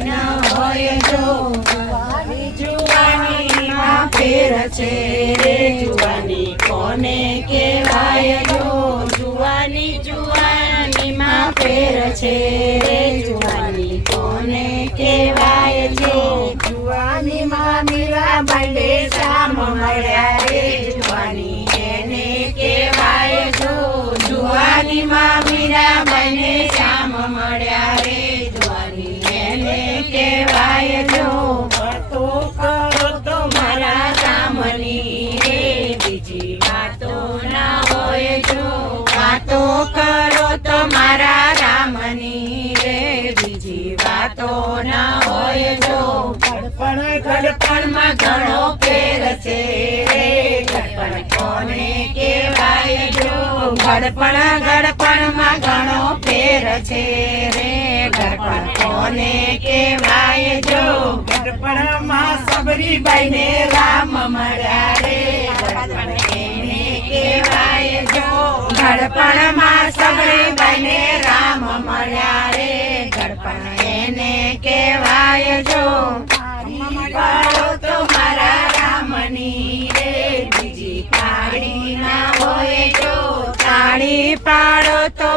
ન હોય જો જુવાનીમાં ફેર છે રે જુવાની કોને કહેવાય જો જુવાનીમાં ફેર છે રે જુવાની કોને કહેવાય જો જુવાનીમાં મીરાબાઈને શ્યામ મળ્યા રે જુવાની એને કહેવાય જો જુવાનીમાં મીરાબાઈને શ્યામ મળ્યા રે જુવાની એને કહેવાય જો વાતો કરો તો મારા રામની રે બીજી વાતો ના હોય જો વાતો કરો તો મારા રામની રે બીજી વાતો ના હોય જો ગડપણમાં ઘણો ફેર છે રે ગડપણ કોને કહેવાય જો ગડપણમાં ઘણો ફેર છે રે ગડપણ કોને કહેવાય જો ગડપણમાં સબરીબાઈને રામ મળ્યા રે ગડપણ એને કહેવાય જો ગડપણમાં સબરીબાઈને રામ મળ્યા રે ગડપણ એને કહેવાય જો પાડો તો મારા રામની રે બીજી કાળી ના હોય જો તાળી પાડો તો